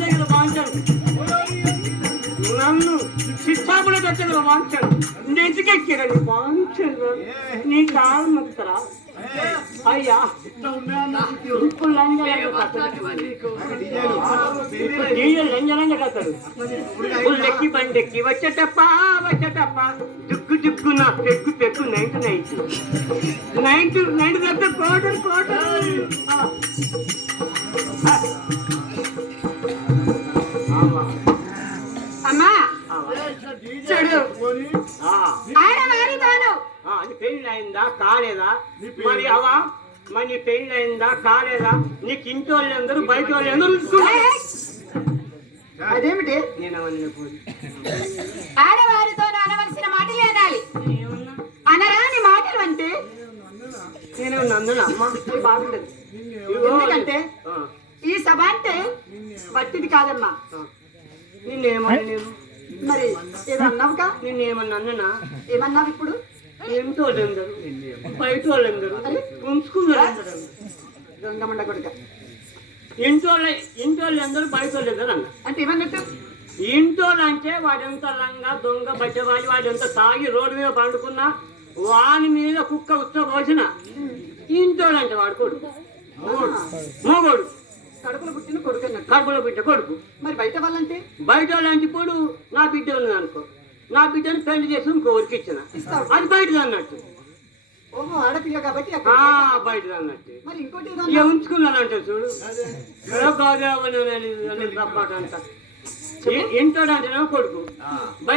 రాజ్యాంగ వాంచాడు నన్ను శిక్షాపుల దగ్గర వాంచాడు నెతికెక్కిరని వాంచాడు నీ కాలు మొత్తరా అయ్యా ఇప్పుడు లంజ డీజిల్ లంజ లంజ బండి ఎక్కి బండెక్కి వచ్చేటప్ప వచ్చేటప్ప. దుక్కు దుక్కు నా పెక్కు పెక్కు నైన్త్ నైన్త్. నైన్త్ నైన్త్ దగ్గర కోటర్ కోటర్ చూడు ఆ. ఆయన వారితోను ఆ, అది పెళ్ళి అయిందా కాలేదా మరి అవా మరి నీ పెళ్ళి అయిందా కాలేదా? నీకు ఇంటి వాళ్ళు అందరూ బయట వాళ్ళు అందరూ ఏయ్! అదేమిటి? నేను పోయి ఆడవారితోను అనవలసిన మాటలు అనాలి అనరాని మాటలు అంటే? నేను నందున అమ్మ ఇదిగో, ఎందుకంటే ఈ సభ అంటే వట్టిది కాదమ్మా. ఆ. నిన్నేమన్నా నేను ఏదో అన్నావుగా నిన్నేమన్నా అన్ననా? ఏమన్నావు ఇప్పుడు? ఇంటి వాళ్ళు అందరూ బయట వాళ్ళు అందరూ ఉంచుకున్నారు. దొంగమండ కొడుక. ఇంటి వాళ్ళ ఇంటి వాళ్ళు అందరూ బయట వాళ్ళు అందరూ అన్న. అంటే ఏమన్నట్టు ఇంటోళ్ళు అంటే వాడెంత లంగా దొంగ బట్టవాడి వాడెంత తాగి రోడ్డు మీద పండుకున్నా వాని మీద కుక్క ఉత్సవ పోసిన. ఇంటోళ్ళు అంటే వాడు కొడుకు. మొగోడు. కడుపులో పుట్టిన కొడుకు అన్నట్టు. కడుపులో బిడ్డ కొడుకు. మరి బయట వాళ్ళంటే? బయట వాళ్ళు అంటే ఇప్పుడు నా బిడ్డ ఉంది అనుకో. నా బిడ్డను పెళ్ళి చేసి ఇంకోరికి ఇచ్చిన. అది బయటది అన్నట్టు. ఓహో ఆడపిల్ల కాబట్టి బయటది అన్నట్టు. మరి ఇంకోటి ఇక అన్నావు. ఉంచుకున్నానంటే చూడు గోదావరి అనేది తప్పట అంట. ఇంటోడు అంటేనేమో కొడుకు. బయట